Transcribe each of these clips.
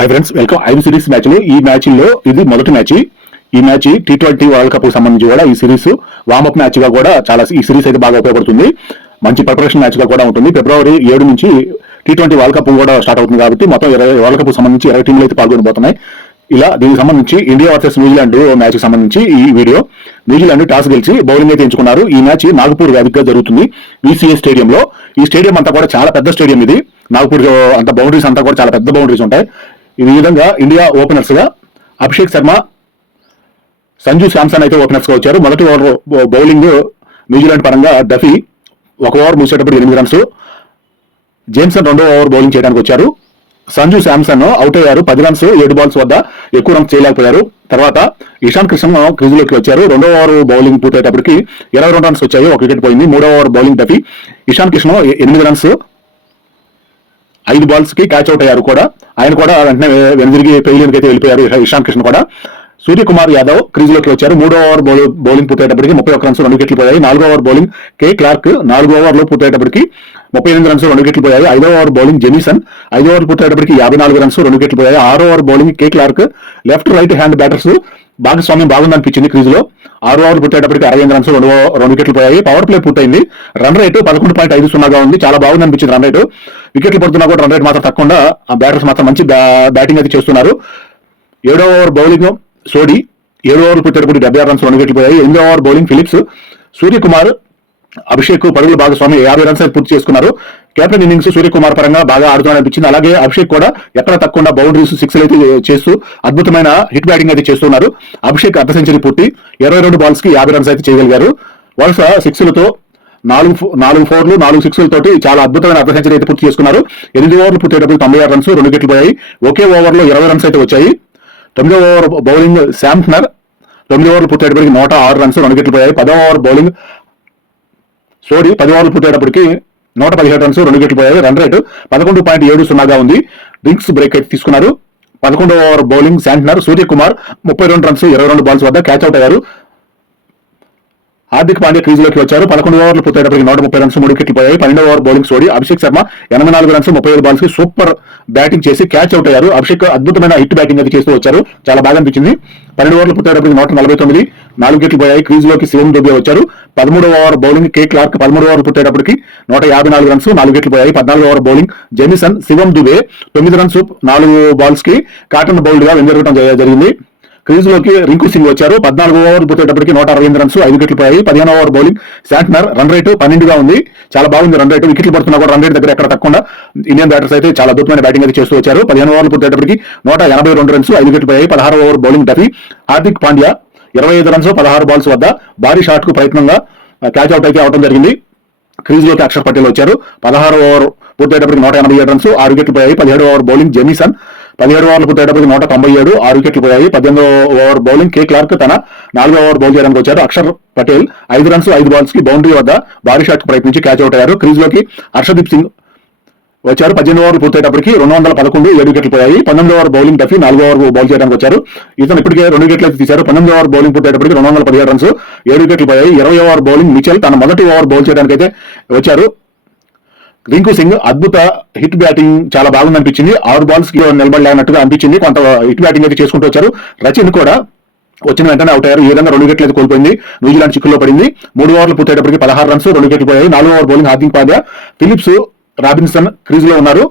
Hi friends, welcome. 5 series మ్యాచ్లు. ఈ మ్యాచ్లో ఇది మొదటి మ్యాచ్. ఈ మ్యాచ్ T20 వరల్డ్ కప్ సంబంధించి కూడా ఈ సిరీస్ వార్మప్ మ్యాచ్ గా కూడా ఈ సిరీస్ అయితే బాగా ఉపయోగపడుతుంది. మంచి ప్రిపరేషన్ మ్యాచ్ గా కూడా ఉంటుంది. ఫిబ్రవరి 7 నుంచి T20 వరల్డ్ కప్ కూడా స్టార్ట్ అవుతుంది కాబట్టి మొత్తం 20 వరల్డ్ కప్ సంబంధించి 20 టీంలు అయితే పాల్గొనబోతున్నాయి. ఇలా దీనికి సంబంధించి ఇండియా వర్సెస్ న్యూజిలాండ్ మ్యాచ్ కి సంబంధించి ఈ వీడియో. న్యూజిలాండ్ టాస్ గెలిచి బౌలింగ్ అయితే ఎంచుకున్నారు. ఈ మ్యాచ్ నాగపూర్ వేదికగా జరుగుతుంది, VCA స్టేడియంలో. ఈ స్టేడియం అంతా కూడా చాలా పెద్ద స్టేడియం. ఇది నాగపూర్ అంత బౌండరీస్ అంతా కూడా చాలా పెద్ద బౌండరీస్ ఉంటాయి. ఈ విధంగా ఇండియా ఓపెనర్స్ గా అభిషేక్ శర్మ, సంజు శాంసన్ అయితే ఓపెనర్స్ గా వచ్చారు. మొదటి ఓవర్ బౌలింగ్ న్యూజిలాండ్ పరంగా డఫీ 1 ఓవర్ ముగిసేటప్పుడు 8 రన్స్. జేమ్సన్ 2వ ఓవర్ బౌలింగ్ చేయడానికి వచ్చారు. సంజు శాంసన్ అవుట్ అయ్యారు. 10 రన్స్ 7 బాల్స్ వద్ద ఎక్కువ రన్స్ చేయలేకపోయారు. తర్వాత ఇషాన్ కిషన్ క్రీజులోకి వచ్చారు. 2వ ఓవర్ బౌలింగ్ పూర్తయ్యేటప్పటికి 22 రన్స్ వచ్చాయి, 1 వికెట్ పోయింది. 3వ over bowling Duffy, Ishan Kishan 8 runs 5 balls కి క్యాచ్ అవుట్ అయ్యారు. కూడా ఆయన కూడా వెంటనే వెనుదిరిగి పెయిలియన్కి అయితే వెళ్ళిపోయారు. ఇషాన్ కిషన్ కూడా. సూర్యకుమార్ యాదవ్ క్రీజులోకి వచ్చారు. 3వ ఓవర్ బౌలింగ్ పూర్తయ్యేటప్పటికి 31 రన్స్ 2 వికెట్లు పోయాయి. 4వ ఓవర్ బౌలింగ్ కే క్లార్క్ 4 ఓవర్లు పూర్తయ్యేటప్పటికి 38 రన్స్ 2 వికెట్లు పోయాయి. 5వ ఓవర్ బౌలింగ్ జెమిసన్ 5 ఓవర్ పూర్తయ్యేటప్పటికి 54 రన్స్ 2 వికెట్లు పోయాయి. 6వ over bowling K Clarke. Left right hand batters భాగస్వామ్యం బాగుందనిపించింది క్రీజులో. 6 ఓవర్లు పూర్తయ్యేటప్పటికి 65 రన్స్ 2 వికెట్లు పోయాయి. పవర్ ప్లే పూర్తయింది. రన్ రేటు 11.50 ఉంది. చాలా బాగుందనిపించింది రన్ రేటు. వికెట్లు పడుతున్నా కూడా రన్ రేట్ మాత్రం తక్కువ. ఆ బ్యాటర్స్ మాత్రం మంచి బ్యాటింగ్ అయితే చేస్తున్నారు. 7వ ఓవర్ బౌలింగ్ సోడి 7 ఓవర్లు పూర్తయ్యేటప్పుడు 76 రన్స్ 2 వికెట్లు పోయాయి. 8వ over bowling Phillips. Suryakumar, Abhishek పరుగుల భాగస్వామి 50 రన్స్ అయితే పూర్తి చేసుకున్నారు. కెప్టెన్ ఇన్నింగ్స్ సూర్యకుమార్ పరంగా బాగా ఆడుతున్నారనిపించింది. అలాగే అభిషేక్ కూడా ఎక్కడ తక్కువ బౌండరీస్ 6 అయితే చేస్తూ అద్భుతమైన హిట్ బ్యాటింగ్ అయితే చేస్తున్నారు. అభిషేక్ అర్ధ సెంచరీ పూర్తి 22 బాల్స్ కి 50 రన్స్ అయితే చేయగలిగారు. వరుస 6లతో 4 4లు 4 6లతోటి చాలా అద్భుతమైన అర్ధ సెంచరీ అయితే పూర్తి చేసుకున్నారు. 8 ఓవర్లు పూర్తయ్యేటప్పుడు 96 రన్స్ 2 వికెట్లు పోయాయి. ఒకే ఓవర్లో 20 రన్స్ అయితే వచ్చాయి. 9వ ఓవర్ బౌలింగ్ శాంట్నర్ 9 ఓవర్లు పూర్తయ్యేటప్పటికి 106 రన్స్ 2 వికెట్లు పోయాయి. 10వ ఓవర్ బౌలింగ్ సోడి 10 ఓవర్లు పూర్తయ్యేటప్పటికి 117 రన్స్ 2 వికెట్లు పోయాయి. రన్ రేటు 11.70 ఉంది. డ్రింక్స్ బ్రేక్ అయితే తీసుకున్నారు. 11వ over bowling Santner. Suryakumar 32 runs 22 balls వద్ద క్యాచ్ అవుట్ అయ్యారు. హార్దిక్ పాండ్యా క్రీజులోకి వచ్చారు. 11 ఓవర్లు పూర్తయ్యేటప్పటికి 130 రన్స్ 3 వికెట్లు పోయాయి. 12వ over bowling Sodhi. Abhishek Sharma 84 runs 37 balls కి సూపర్ బ్యాటింగ్ చేసి క్యాచ్ అవుట్ అయ్యారు. అభిషేక్ అద్భుతమైన హిట్ బ్యాటింగ్ అయితే చేస్తూ వచ్చారు. చాలా బాగా అనిపించింది. 12 ఓవర్లు పూర్తయ్యేటప్పటికి 149 4 వికెట్లు పోయాయి. క్రీజులోకి శివం దుబే వచ్చారు. 13వ ఓవర్ బౌలింగ్ కే క్లార్క్ 13 ఓవర్లు పూర్తయ్యేటప్పటికి 154 రన్స్ 4 వికెట్లు పోయాయి. 14వ ఓవర్ బౌలింగ్ జెమిసన్. శివం దుబే 9 రన్స్ 4 బాల్స్ కి కాటన్ బౌల్డ్ గా వెంజరగటం జరిగింది. క్రీజులోకి రింకు సింగ్ వచ్చారు. 14 ఓవర్ పూర్తయ్యేటప్పటికి 168 రన్స్ 5 వికెట్లు పోయాయి. 15వ over bowling Santner. Run rate 12గా ఉంది. చాలా బాగుంది రన్ రేటు. వికెట్లు పడుతున్నా కూడా రన్ రేట్ దగ్గర ఎక్కడ తక్కువ. ఇండియన్ బ్యాటర్స్ అయితే చాలా అద్భుతమైన బ్యాటింగ్ అయితే చేస్తూ వచ్చారు. 15 ఓవర్లు పూర్తయ్యేటప్పటికి 182 రన్స్ 5 వికెట్లు పోయాయి. 16వ over bowling Duffy. Hardik Pandya 25 runs 16 balls వద్ద భారీ షాట్ కు ప్రయత్నంగా క్యాచ్ అవుట్ అయితే అవడం జరిగింది. క్రీజులోకి అక్షర్ పటేల్ వచ్చారు. 16వ ఓవర్ పూర్తయ్యేటప్పటికి 187 రన్స్ 6 వికెట్లు పోయాయి. 17వ ఓవర్ బౌలింగ్ జెమిసన్. 17 ఓవర్లు పూర్తయ్యేటప్పటికి 197 6 వికెట్లు పోయాయి. 18వ ఓవర్ బౌలింగ్ కే క్లార్క్ తన 4వ ఓవర్ బౌల్ చేయడానికి వచ్చారు. అక్షర్ పటేల్ 5 రన్స్ 5 బాల్స్ కి బౌండరీ వద్ద భారీ షాట్ కు ప్రయత్నించి క్యాచ్ అవుట్ అయ్యారు. క్రీజులోకి హర్షదీప్ సింగ్ వచ్చారు. 18 ఓవర్లు పూర్తయ్యేటప్పటికి 211 7 వికెట్లు పోయాయి. 19వ ఓవర్ బౌలింగ్ డఫీ 4వ ఓవర్ బౌల్ చేయడానికి వచ్చారు. ఇతను ఇప్పటికే 2 వికెట్లు అయితే తీశారు. 19వ ఓవర్ బౌలింగ్ పూర్తయ్యేటప్పటికి 217 రన్స్ 7 వికెట్లు పోయాయి. 20వ ఓవర్ బౌలింగ్ మిచెల్ తన మొదటి ఓవర్ బౌల్ చేయడానికి అయితే వచ్చారు. రింకు సింగ్ అద్భుత హిట్ బ్యాటింగ్ చాలా బాగుందనిపించింది. 6 బాల్స్ కి నిలబడలేనట్టుగా అనిపించింది. కొంత హిట్ బ్యాటింగ్ అయితే చేసుకుంటూ వచ్చారు. రచిన్ కూడా వచ్చిన వెంటనే అవుట్ అయ్యారు. ఈ విధంగా 2 వికెట్లు అయితే కోల్పోయింది. న్యూజిలాండ్ చిక్కుల్లో పడింది. 3 ఓవర్లు పూర్తయ్యేటప్పటికి 16 రన్స్ 2 వికెట్లు పోయాయి. 4వ over bowling Hardik Pandya. Phillips, Robinson క్రీజులో ఉన్నారు.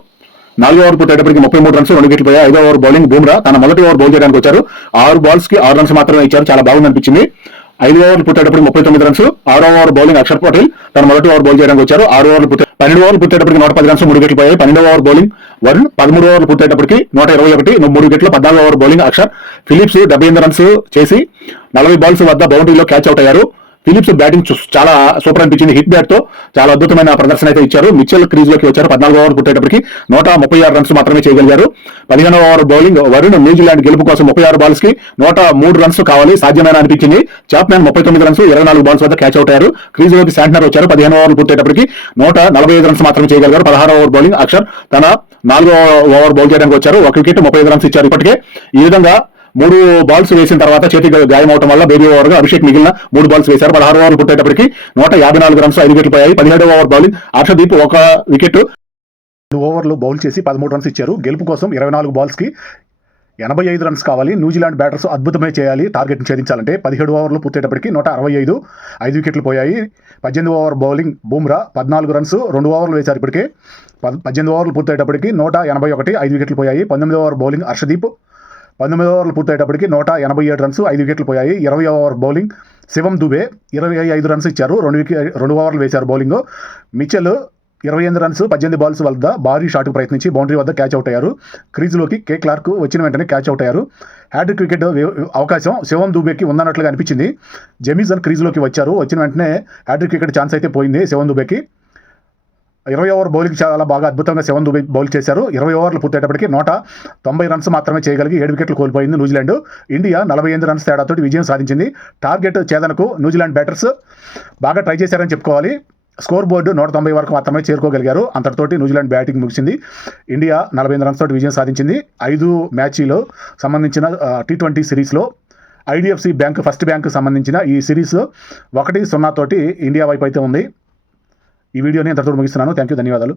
4వ ఓవర్ పూర్తయ్యేటప్పటికి 33 రన్స్ 2 వికెట్లు పోయాయి. 5వ ఓవర్ బౌలింగ్ బూమ్రా తన మొదటి ఓవర్ బౌల్ చేయడానికి వచ్చారు. 6 బాల్స్ కి 6 రన్స్ మాత్రమే ఇచ్చారు. చాలా బాగుందనిపించింది. 5 ఓవర్లు పూర్తయ్యేటప్పటికి 39 రన్స్. 6వ ఓవర్ బౌలింగ్ అక్షర్ పటేల్ తన మొదటి ఓవర్ బౌల్ చేయడానికి వచ్చారు. 12 ఓవర్లు పూర్తయ్యేటప్పటికి 110 రన్స్ 3 వికెట్లు పోయాయి. 12వ ఓవర్ బౌలింగ్ వరుణ్. 13 ఓవర్లు పూర్తయ్యేటప్పటికి 121 3 వికెట్లు. 14వ over bowling Axar. Phillips 78 runs చేసి 40 బాల్స్ వద్ద బౌండరీలో క్యాచ్ అవుట్ అయ్యారు. ఫిలిప్స్ బ్యాటింగ్ చాలా సూపర్ అనిపించింది. హిట్ బ్యాట్ తో చాలా అద్భుతమైన ప్రదర్శన అయితే ఇచ్చారు. మిచెల్ క్రీజులోకి వచ్చారు. 14 ఓవర్ పూర్తయ్యేటప్పటికి 136 రన్స్ మాత్రమే చేయగలిగారు. 15వ ఓవర్ బౌలింగ్ వరుణ్. న్యూజిలాండ్ గెలుపు కోసం 36 బాల్స్ కి 103 రన్స్ కావాలి, సాధ్యమైన అనిపించింది. చాప్మ్యాన్ 39 రన్స్ 24 బాల్స్ వద్ద క్యాచ్ అవుట్ అయ్యారు. క్రీజులోకి శాంట్నర్ వచ్చారు. 15 ఓవర్లు పూర్తయ్యేటప్పటికి 145 రన్స్ మాత్రమే చేయగలిగారు. 16వ ఓవర్ బౌలింగ్ అక్షర్ తన 4వ ఓవర్ బౌల్ చేయడానికి వచ్చారు. 1 వికెట్ 35 రన్స్ ఇచ్చారు. ఇప్పటికే ఈ విధంగా 3 బాల్స్ వేసిన తర్వాత చేతికి గాయం అవడం వల్ల బేబీ ఓవర్ గా అభిషేక్ మిగిలిన 3 బాల్స్ వేశారు. 16 ఓవర్లు పూర్తయ్యేటప్పటికి 154 రన్స్ 5 వికెట్లు పోయాయి. 17వ ఓవర్ బౌలింగ్ హర్షదీప్ 1 వికెట్ 2 ఓవర్లు బౌల్ చేసి 13 రన్స్ ఇచ్చారు. గెలుపు కోసం 24 బాల్స్కి 85 రన్స్ కావాలి. న్యూజిలాండ్ బ్యాటర్స్ అద్భుతమే చేయాలి టార్గెట్ని ఛేదించాలంటే. 17 ఓవర్లు పూర్తయ్యేటప్పటికి 165, 5 వికెట్లు పోయాయి. 18 ఓవర్ బౌలింగ్ బుమ్రా 14 రన్స్, 2 ఓవర్లు వేశారు. ఇప్పటికే 18 ఓవర్లు పూర్తయ్యేటప్పటికి 181, 5 వికెట్లు పోయాయి. 19 ఓవర్ బౌలింగ్ హర్షదీప్ 19 ఓవర్లు పూర్తయ్యేటప్పటికి 187 రన్స్, 5 వికెట్లు పోయాయి. 20 ఓవర్ బౌలింగ్ శివం దుబే 25 రన్స్ ఇచ్చారు. 2 ఓవర్లు వేశారు బౌలింగ్. మిచెల్ 28 రన్స్, 18 బాల్స్ వద్ద భారీ షాట్కు ప్రయత్నించి బౌండరీ వద్ద క్యాచ్ అవుట్ అయ్యారు. క్రీజులోకి కే క్లార్క్ వచ్చిన వెంటనే క్యాచ్ అవుట్ అయ్యారు. హ్యాట్రిక్ వికెట్ అవకాశం శివం దుబేకి ఉందన్నట్లుగా అనిపించింది. జెమిసన్ క్రీజులోకి వచ్చారు. వచ్చిన వెంటనే హ్యాట్రిక్ వికెట్ ఛాన్స్ అయితే పోయింది శివం దుబేకి. 20 ఓవర్ బౌలింగ్ చాలా బాగా అద్భుతంగా శివం దుబే బౌల్ చేశారు. 20 ఓవర్లు పూర్తయ్యేటప్పటికి 190 రన్స్ మాత్రమే చేయగలిగి 7 వికెట్లు కోల్పోయింది న్యూజిలాండ్. ఇండియా 48 రన్స్ తేడాతో విజయం సాధించింది. టార్గెట్ ఛేదనకు న్యూజిలాండ్ బ్యాటర్స్ బాగా ట్రై చేశారని చెప్పుకోవాలి. స్కోర్ బోర్డు 190 వరకు మాత్రమే చేరుకోగలిగారు. అంతటితోటి న్యూజిలాండ్ బ్యాటింగ్ ముగిసింది. ఇండియా 48 రన్స్ తోటి విజయం సాధించింది. 5 మ్యాచ్లో సంబంధించిన T20 సిరీస్లో ఐడిఎఫ్సి బ్యాంక్ ఫస్ట్ బ్యాంక్ సంబంధించిన ఈ సిరీస్ 1-0 తోటి ఇండియా వైపు అయితే ఉంది. ఈ వీడియోని అంతటితో ముగిస్తున్నాను. థ్యాంక్ యూ, ధన్యవాదాలు.